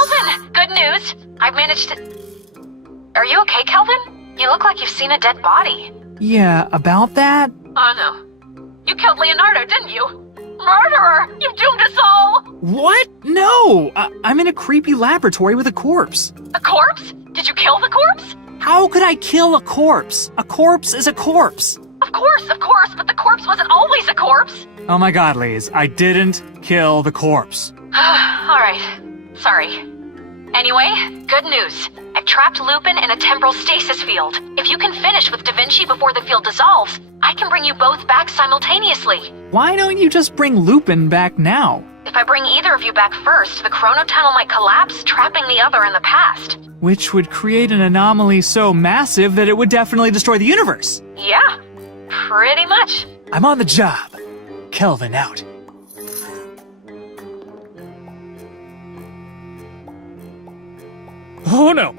Kelvin! Good news! I've managed to... Are you okay, Kelvin? You look like you've seen a dead body. Yeah, about that? Oh no. You killed Leonardo, didn't you? Murderer! You've doomed us all! What? No! I'm in a creepy laboratory with a corpse. A corpse? Did you kill the corpse? How could I kill a corpse? A corpse is a corpse. Of course, but the corpse wasn't always a corpse. Oh my god, Liz, I didn't kill the corpse. Alright. Sorry. Anyway, good news. I've trapped Lupin in a temporal stasis field. If you can finish with Da Vinci before the field dissolves, I can bring you both back simultaneously. Why don't you just bring Lupin back now? If I bring either of you back first, the chrono tunnel might collapse, trapping the other in the past. Which would create an anomaly so massive that it would definitely destroy the universe. Yeah, pretty much. I'm on the job. Kelvin out. Oh no,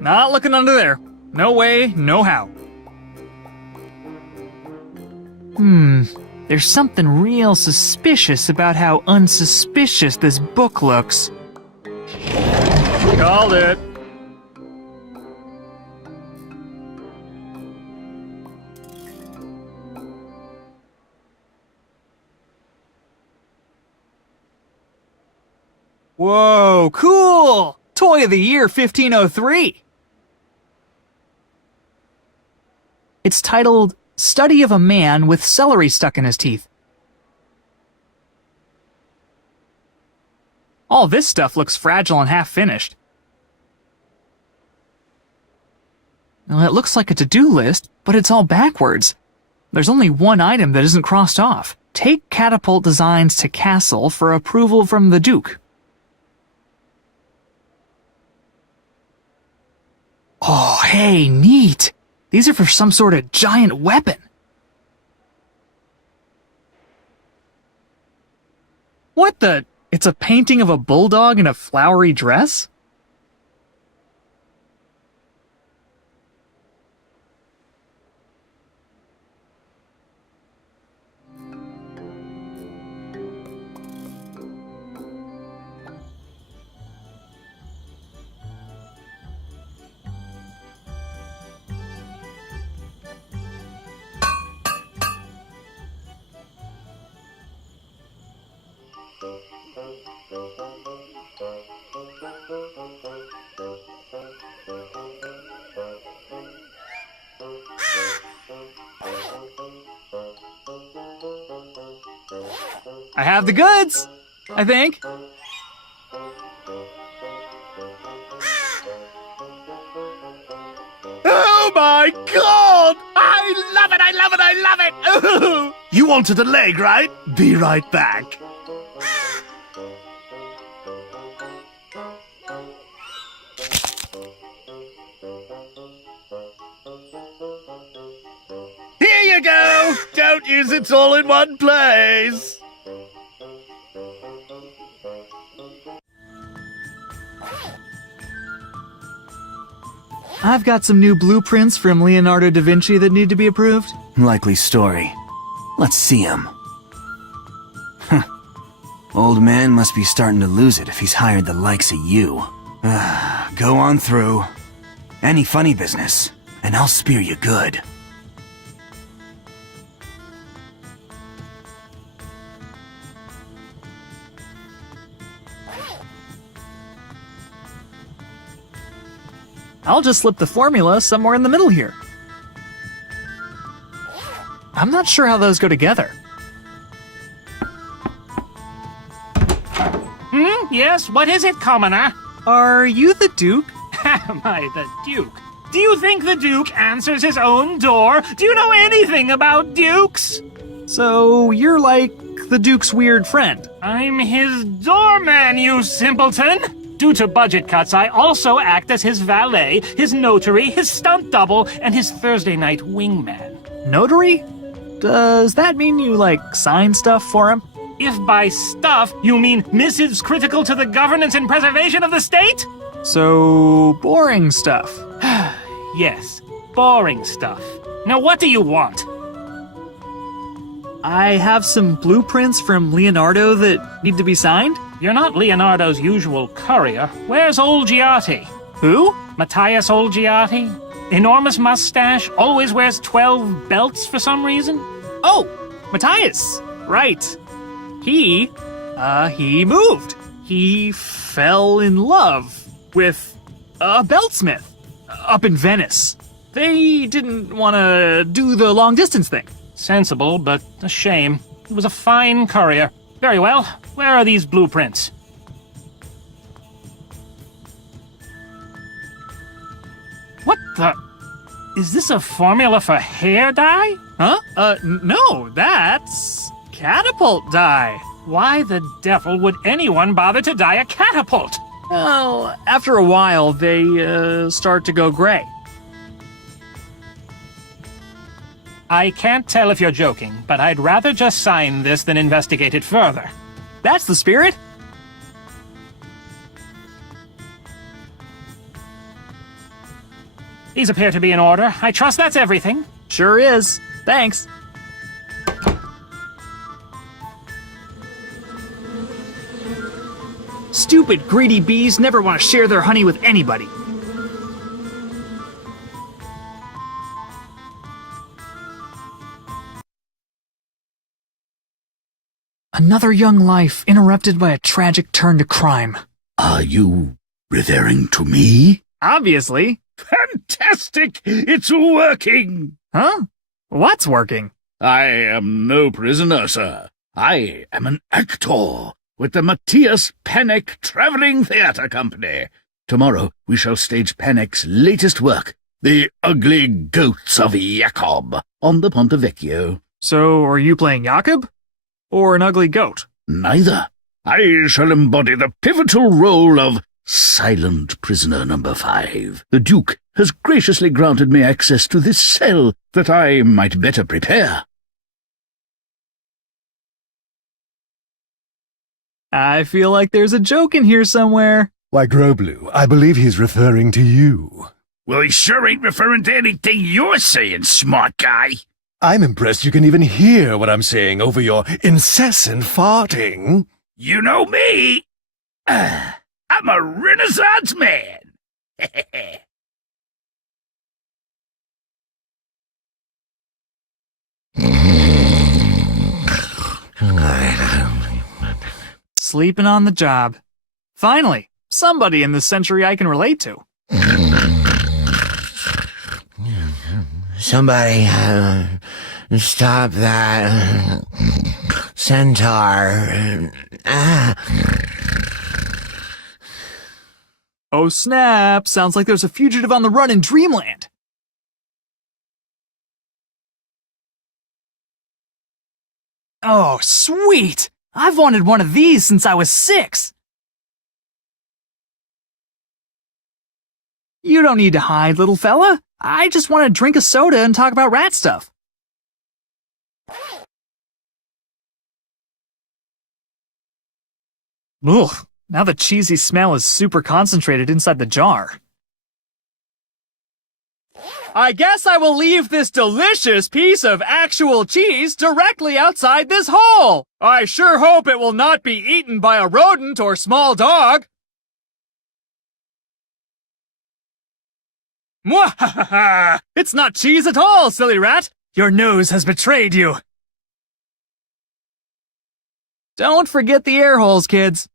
not looking under there. No way, no how. There's something real suspicious about how unsuspicious this book looks. Called it. Whoa, cool! Toy of the Year 1503. It's titled Study of a Man with Celery Stuck in His Teeth. All this stuff looks fragile and half-finished. Well, it looks like a to-do list, but it's all backwards. There's only one item that isn't crossed off. Take catapult designs to castle for approval from the Duke. Oh, hey, neat! These are for some sort of giant weapon. What the? It's a painting of a bulldog in a flowery dress? I have the goods, I think. Oh my god! I love it, I love it, I love it! Ooh. You wanted a leg, right? Be right back. Here you go! Don't use it all in one place! I've got some new blueprints from Leonardo da Vinci that need to be approved. Likely story. Let's see him. Old man must be starting to lose it if he's hired the likes of you. Go on through. Any funny business, and I'll spear you good. I'll just slip the formula somewhere in the middle here. I'm not sure how those go together. Yes, what is it, commoner? Are you the Duke? Am I the Duke? Do you think the Duke answers his own door? Do you know anything about dukes? So you're like the Duke's weird friend. I'm his doorman, you simpleton! Due to budget cuts, I also act as his valet, his notary, his stunt double, and his Thursday night wingman. Notary? Does that mean you, sign stuff for him? If by stuff you mean missives critical to the governance and preservation of the state? So, boring stuff. Yes, boring stuff. Now what do you want? I have some blueprints from Leonardo that need to be signed. You're not Leonardo's usual courier. Where's old Giatti? Who? Matthias Olgiati? Enormous mustache, always wears 12 belts for some reason? Oh, Matthias. Right. He moved. He fell in love with a beltsmith up in Venice. They didn't want to do the long distance thing. Sensible, but a shame. He was a fine courier. Very well. Where are these blueprints? What the? Is this a formula for hair dye? Huh? No, that's catapult dye. Why the devil would anyone bother to dye a catapult? Well, after a while, they start to go gray. I can't tell if you're joking, but I'd rather just sign this than investigate it further. That's the spirit. These appear to be in order. I trust that's everything. Sure is. Thanks. Stupid, greedy bees never want to share their honey with anybody. Another young life interrupted by a tragic turn to crime. Are you referring to me? Obviously. Fantastic! It's working! Huh? What's working? I am no prisoner, sir. I am an actor with the Matthias Panic Traveling Theatre Company. Tomorrow we shall stage Panic's latest work, The Ugly Goats of Jacob, on the Ponte Vecchio. So, are you playing Jakob? Or an ugly goat? Neither. I shall embody the pivotal role of Silent Prisoner Number 5. The Duke has graciously granted me access to this cell that I might better prepare. I feel like there's a joke in here somewhere. Why, Groblu, I believe he's referring to you. Well, he sure ain't referring to anything you're saying, smart guy. I'm impressed you can even hear what I'm saying over your incessant farting. You know me. I'm a Renaissance man. Sleeping on the job. Finally, somebody in this century I can relate to. Somebody, stop that centaur. Oh snap, sounds like there's a fugitive on the run in Dreamland. Oh, sweet! I've wanted one of these since I was 6. You don't need to hide, little fella. I just want to drink a soda and talk about rat stuff. Ugh, now the cheesy smell is super concentrated inside the jar. I guess I will leave this delicious piece of actual cheese directly outside this hole. I sure hope it will not be eaten by a rodent or small dog. Mwahaha! It's not cheese at all, silly rat! Your nose has betrayed you! Don't forget the air holes, kids.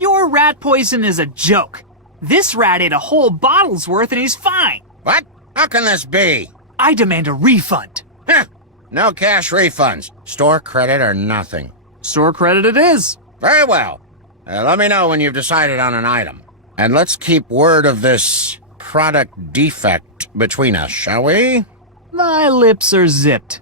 Your rat poison is a joke. This rat ate a whole bottle's worth and he's fine. What? How can this be? I demand a refund. Huh. No cash refunds. Store credit or nothing. Store credit it is. Very well. Let me know when you've decided on an item. And let's keep word of this product defect between us, shall we? My lips are zipped.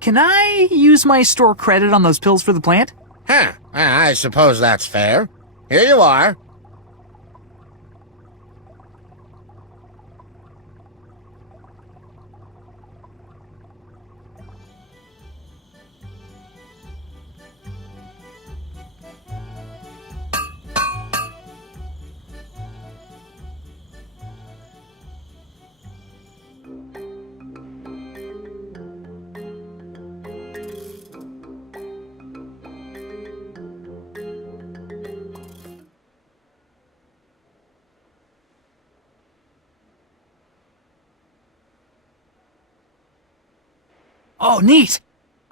Can I use my store credit on those pills for the plant? Huh. I suppose that's fair. Here you are. Oh, neat!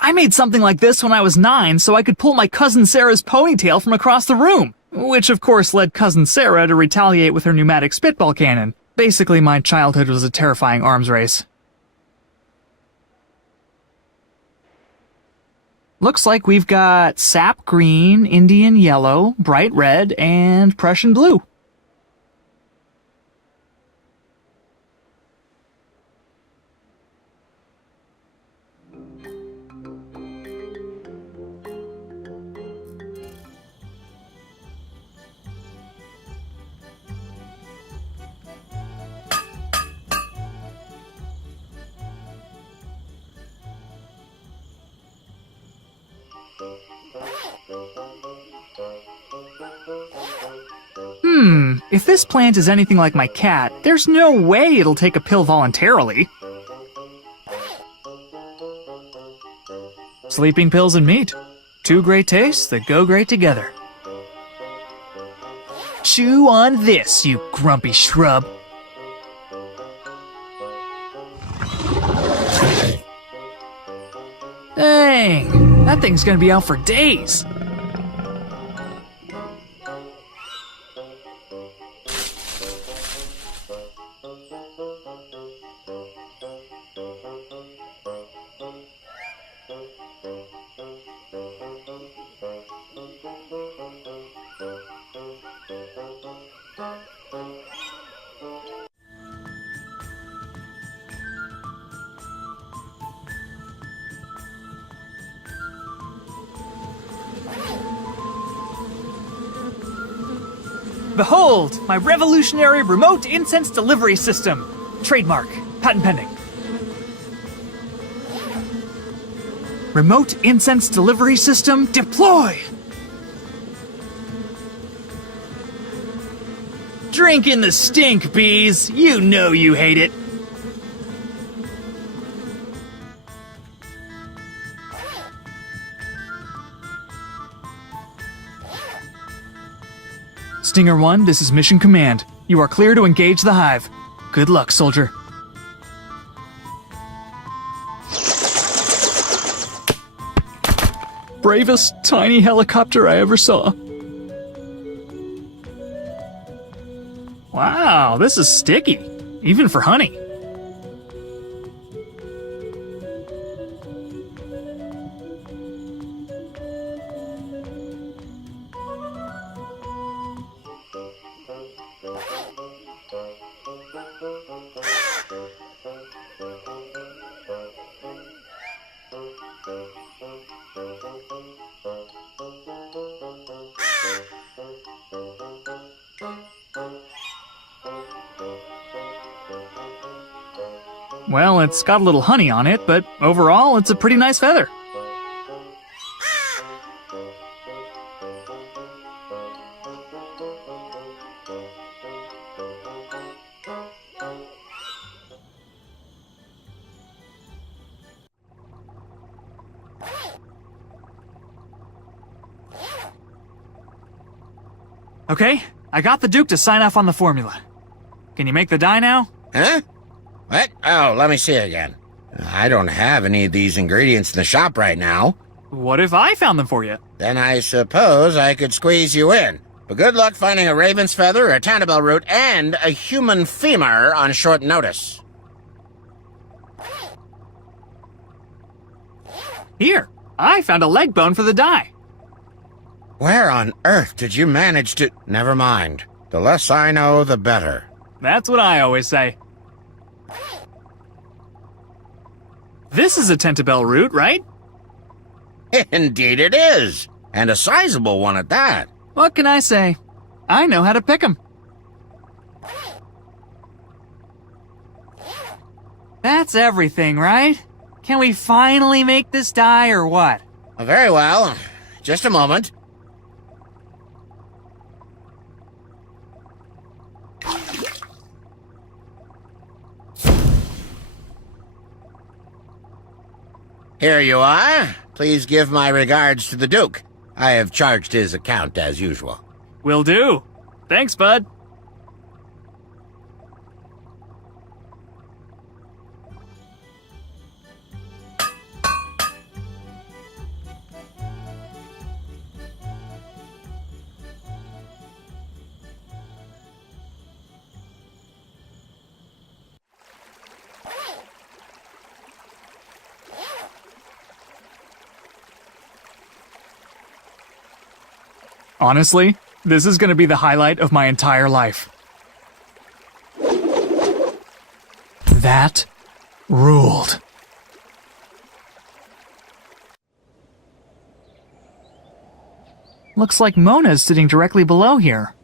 I made something like this when I was 9 so I could pull my cousin Sarah's ponytail from across the room. Which of course led cousin Sarah to retaliate with her pneumatic spitball cannon. Basically, my childhood was a terrifying arms race. Looks like we've got sap green, Indian yellow, bright red, and Prussian blue. If this plant is anything like my cat, there's no way it'll take a pill voluntarily. Sleeping pills and meat. Two great tastes that go great together. Chew on this, you grumpy shrub. Dang, that thing's gonna be out for days. Behold, my revolutionary remote incense delivery system. Trademark. Patent pending. Remote incense delivery system, deploy! Drink in the stink, bees. You know you hate it. Stinger 1, this is Mission Command. You are clear to engage the hive. Good luck, soldier. Bravest tiny helicopter I ever saw. Wow, this is sticky, even for honey. Well, it's got a little honey on it, but overall, it's a pretty nice feather. Okay, I got the Duke to sign off on the formula. Can you make the dye now? Huh? What? Oh, let me see again. I don't have any of these ingredients in the shop right now. What if I found them for you? Then I suppose I could squeeze you in. But good luck finding a raven's feather, a tannabelle root, and a human femur on short notice. Here, I found a leg bone for the die. Where on earth did you manage to... Never mind. The less I know, the better. That's what I always say. This is a Tentabell root, right? Indeed it is. And a sizable one at that. What can I say? I know how to pick 'em. That's everything, right? Can we finally make this die or what? Very well. Just a moment. Here you are. Please give my regards to the Duke. I have charged his account as usual. Will do. Thanks, bud. Honestly, this is gonna be the highlight of my entire life. That ruled. Looks like Mona's sitting directly below here.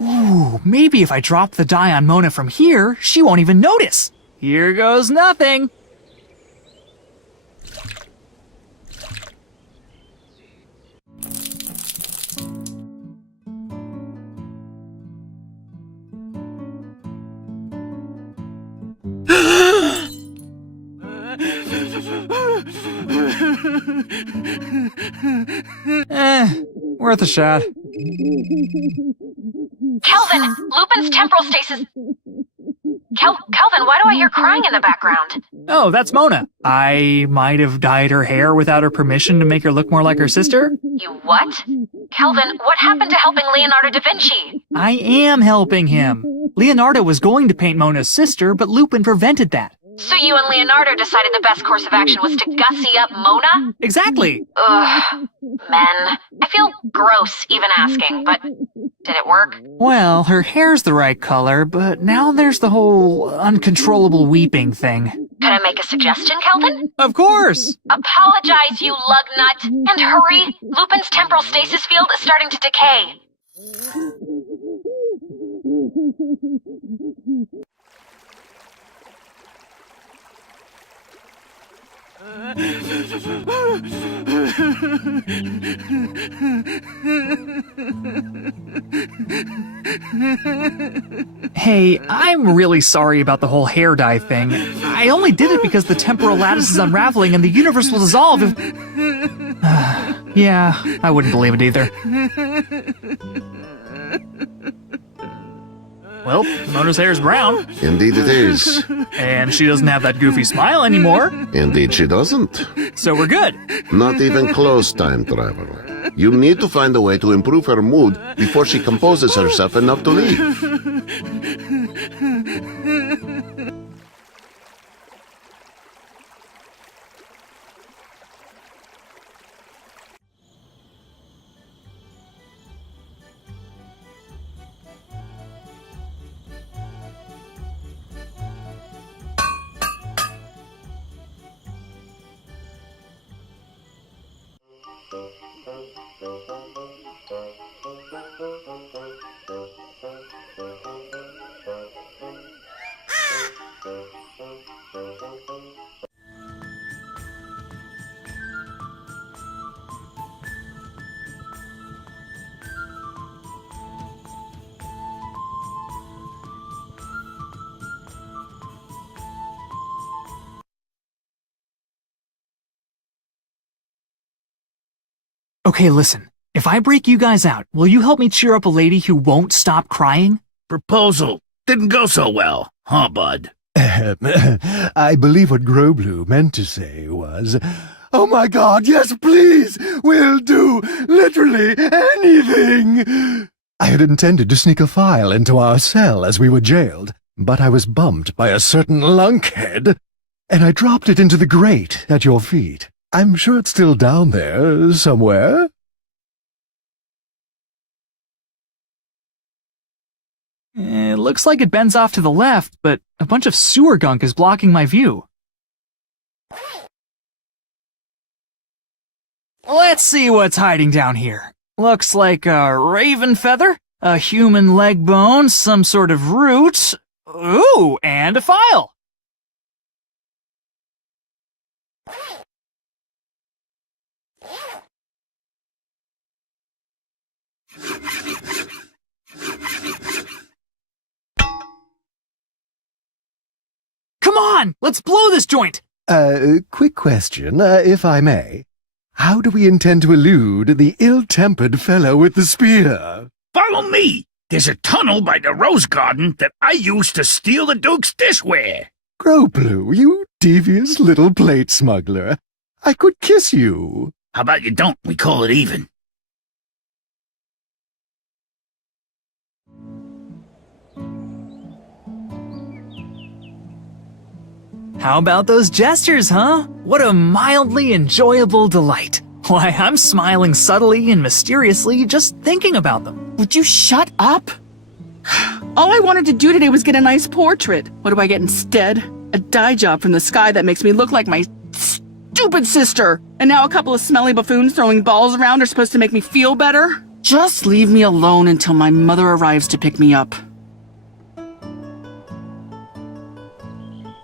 Ooh, maybe if I drop the die on Mona from here, she won't even notice. Here goes nothing. Worth a shot. Kelvin, Lupin's temporal stasis... Kelvin, why do I hear crying in the background? Oh, that's Mona. I might have dyed her hair without her permission to make her look more like her sister. You what? Kelvin, what happened to helping Leonardo da Vinci? I am helping him. Leonardo was going to paint Mona's sister, but Lupin prevented that. So you and Leonardo decided the best course of action was to gussy up Mona? Exactly. Ugh, men. I feel gross even asking, but did it work? Well, her hair's the right color, but now there's the whole uncontrollable weeping thing. Can I make a suggestion, Kelvin? Of course! Apologize, you lug nut, and hurry! Lupin's temporal stasis field is starting to decay. Hey, I'm really sorry about the whole hair dye thing. I only did it because the temporal lattice is unraveling and the universe will dissolve if... Yeah, I wouldn't believe it either. Well, Mona's hair is brown. Indeed it is. And she doesn't have that goofy smile anymore. Indeed she doesn't. So we're good. Not even close, time traveler. You need to find a way to improve her mood before she composes herself enough to leave. Okay, listen. If I break you guys out, will you help me cheer up a lady who won't stop crying? Proposal didn't go so well, huh, bud? I believe what Groblu meant to say was, "Oh my God, yes, please! We'll do literally anything!" I had intended to sneak a file into our cell as we were jailed. but I was bumped by a certain lunkhead, and I dropped it into the grate at your feet. I'm sure it's still down there somewhere. It looks like it bends off to the left, but a bunch of sewer gunk is blocking my view. Let's see what's hiding down here. Looks like a raven feather, a human leg bone, some sort of root. Ooh, and a file. Come on, let's blow this joint. Quick question, if I may. How do we intend to elude the ill-tempered fellow with the spear? Follow me! There's a tunnel by the rose garden that I used to steal the Duke's dishware. Growblue, you devious little plate smuggler. I could kiss you. How about you don't? We call it even. How about those gestures, huh? What a mildly enjoyable delight. Why, I'm smiling subtly and mysteriously just thinking about them. Would you shut up? All I wanted to do today was get a nice portrait. What do I get instead? A dye job from the sky that makes me look like my stupid sister. And now a couple of smelly buffoons throwing balls around are supposed to make me feel better? Just leave me alone until my mother arrives to pick me up.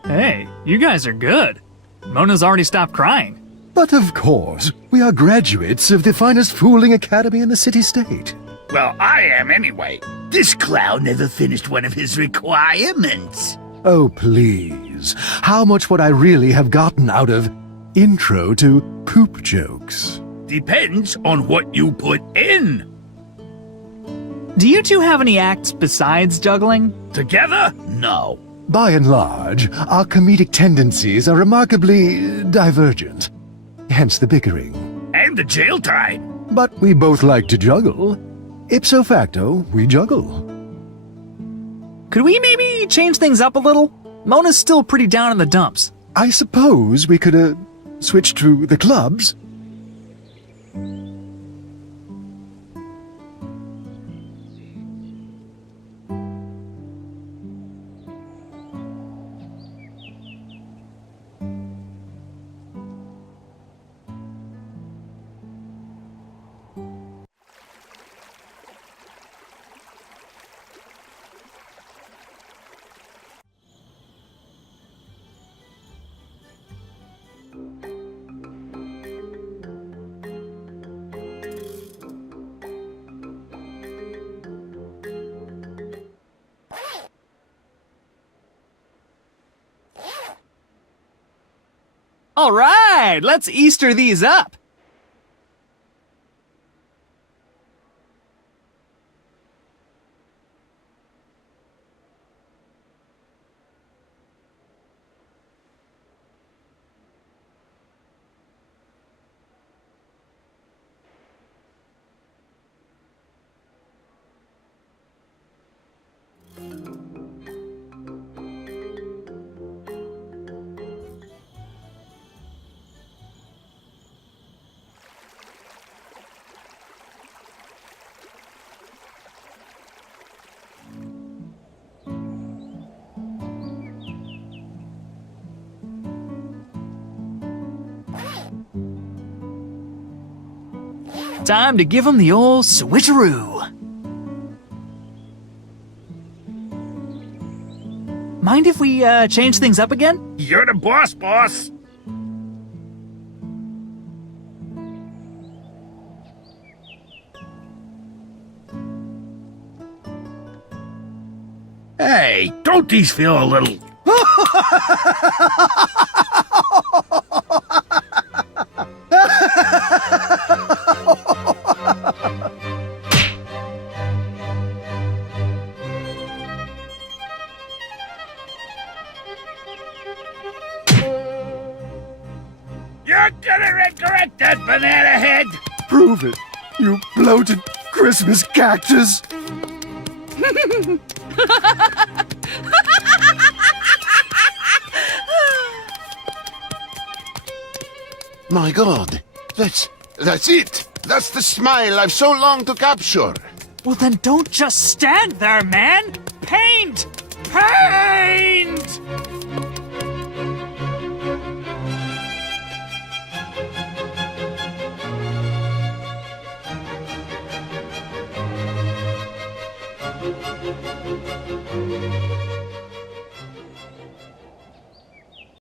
Hey, you guys are good. Mona's already stopped crying. But of course, we are graduates of the finest fooling academy in the city-state. Well, I am anyway. This clown never finished one of his requirements. Oh, please. How much would I really have gotten out of intro to poop jokes? Depends on what you put in. Do you two have any acts besides juggling? Together? No. By and large, our comedic tendencies are remarkably divergent. Hence the bickering. And the jail time. But we both like to juggle. Ipso facto, we juggle. Could we maybe change things up a little? Mona's still pretty down in the dumps. I suppose we could, switch to the clubs. All right, let's Easter these up. Time to give him the old switcheroo. Mind if we change things up again? You're the boss, boss. Hey, don't these feel a little... You're gonna regret that, banana head! Prove it, you bloated Christmas cactus! My God, that's it. That's the smile I've so longed to capture. Well, then don't just stand there, man! Paint! Paint!